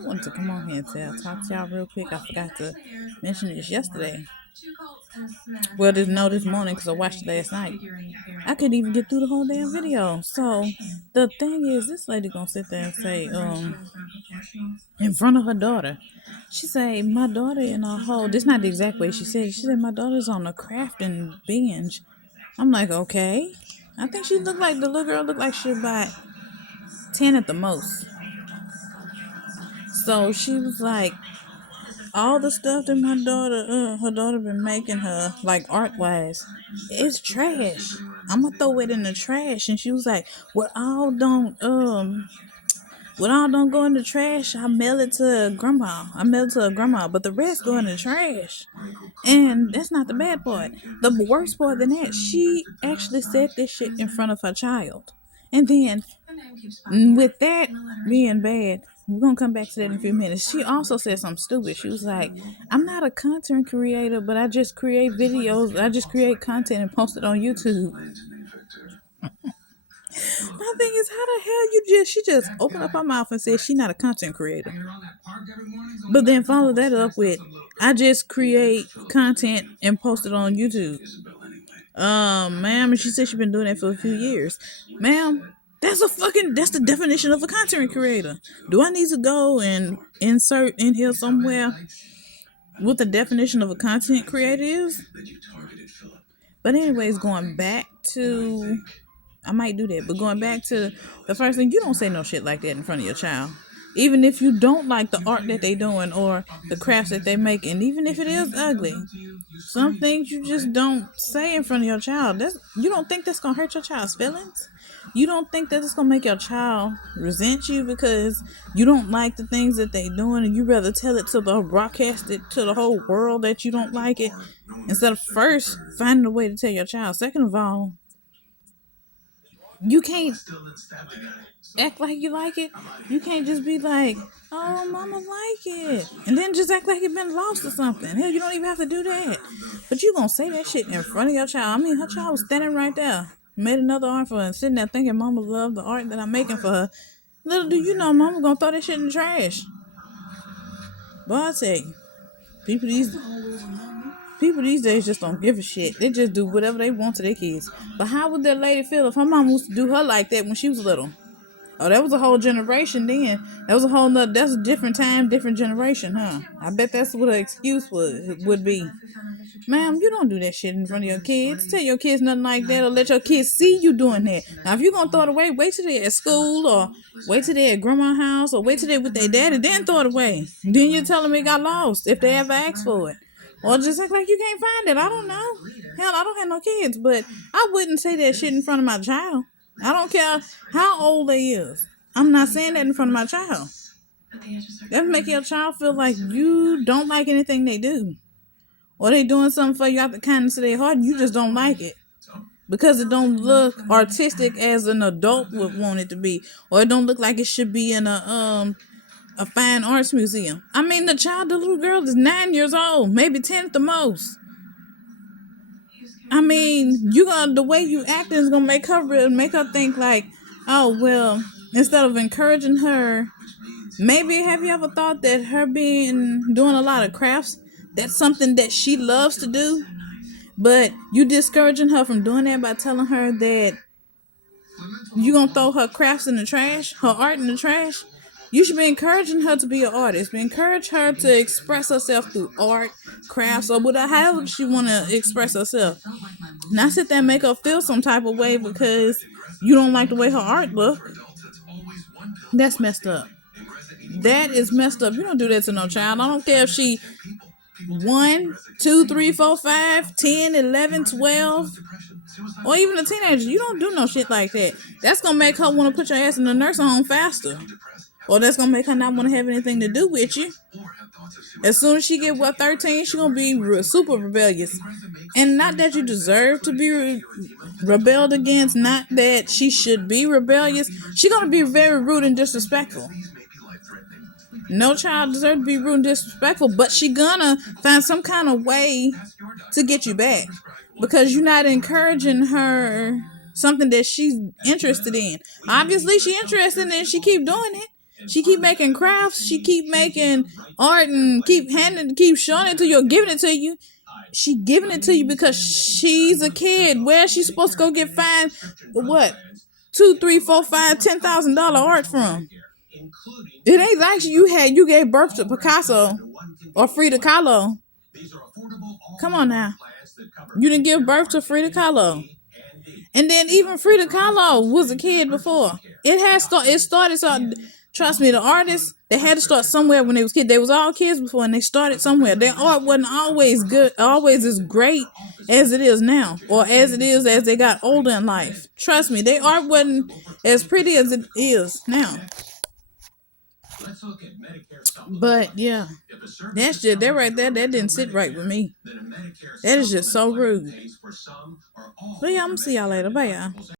I wanted to come on here and talk to y'all real quick. I forgot to mention this yesterday. Well, this morning because I watched it last night. I couldn't even get through the whole damn video. So the thing is, this lady gonna sit there and say, in front of her daughter, she say, my daughter in a whole. This not the exact way she said it. She said my daughter's on a crafting binge. I'm like, okay. I think she looked like the little girl looked like she about 10 at the most. So she was like, all the stuff that her daughter been making her, like art wise, it's trash. I'm gonna throw it in the trash. And she was like, what all don't go in the trash, I mail it to grandma. I mail it to her grandma, but the rest go in the trash. And that's not the bad part. The worst part than that, she actually said this shit in front of her child. And then, with that being bad, we're gonna come back to that in a few minutes. She also said something stupid. She was like, I'm not a content creator, but I just create videos. I just create content and post it on YouTube. My thing is, how the hell she just opened up her mouth and said she's not a content creator. But then follow that up with, I just create content and post it on YouTube. Ma'am, and she said she's been doing that for a few years. Ma'am, that's the definition of a content creator. Do I need to go and insert in here somewhere what the definition of a content creator is? But anyways, going back to, I might do that, but going back to the first thing, you don't say no shit like that in front of your child. Even if you don't like the art that they doing or the crafts that they making, even if it is ugly, some things you just don't say in front of your child. You don't think that's gonna hurt your child's feelings? You don't think that it's gonna make your child resent you because you don't like the things that they doing, and you rather tell it to broadcast it to the whole world that you don't like it, instead of first finding a way to tell your child. Second of all, you can't act like you like it. You can't just be like, oh, mama like it, and then just act like it been lost or something. Hell, you don't even have to do that. But you gonna say that shit in front of your child. I mean, her child was standing right there, made another art for her, and sitting there thinking mama loved the art that I'm making for her. Little do you know, mama gonna throw that shit in the trash. But I tell you, people these days just don't give a shit. They just do whatever they want to their kids. But how would that lady feel if her mom used to do her like that when she was little? Oh, that was a whole generation then. That's a different time, different generation, huh? I bet that's what her excuse would be. Ma'am, you don't do that shit in front of your kids. Tell your kids nothing like that, or let your kids see you doing that. Now, if you're going to throw it away, wait till they're at school, or wait till they're at grandma's house, or wait till they're with their daddy, then throw it away. Then you tell them it got lost, if they ever ask for it. Or just act like you can't find it. I don't know. Hell, I don't have no kids, but I wouldn't say that shit in front of my child. I don't care how old they is. I'm not saying that in front of my child. That's making your child feel like you don't like anything they do. Or they doing something for you out the kindness of their heart and you just don't like it. Because it don't look artistic as an adult would want it to be. Or it don't look like it should be in a fine arts museum. I mean, the little girl is 9 years old, maybe 10 at the most. I mean, the way you act is gonna make her think like, oh well, instead of encouraging her, maybe have you ever thought that her doing a lot of crafts, that's something that she loves to do, but you discouraging her from doing that by telling her that you gonna throw her crafts in the trash, her art in the trash? You should be encouraging her to be an artist. Encourage her to express herself through art, crafts, or whatever, however she want to express herself. Not sit there and make her feel some type of way because you don't like the way her art look. That's messed up. That is messed up. You don't do that to no child. I don't care if she 1, 2, 3, 4, 5, 10, 11, 12, or even a teenager. You don't do no shit like that. That's going to make her want to put your ass in the nursing home faster. Or that's going to make her not want to have anything to do with you. As soon as she get 13, she going to be super rebellious. And not that you deserve to be rebelled against, not that she should be rebellious. She going to be very rude and disrespectful. No child deserves to be rude and disrespectful, but she gonna find some kind of way to get you back because you're not encouraging her something that she's interested in. Obviously, she's interested in it and she keep doing it. She keep making crafts. She keep making art and keep showing it to you or giving it to you. She giving it to you because she's a kid. Where is she supposed to go get fined? What? $2, $3, $4, $5, $10,000 art from? It ain't like you gave birth to Picasso or Frida Kahlo. Come on now. You didn't give birth to Frida Kahlo. And then even Frida Kahlo was a kid before. It started so trust me, the artists, they had to start somewhere when they was kids. They was all kids before and they started somewhere. Their art wasn't always good, always as great as it is now, or as it is as they got older in life. Trust me, their art wasn't as pretty as it is now. But yeah, that right there, that didn't sit right with me. That is just so rude. But yeah, I'm gonna see y'all later. Bye, y'all.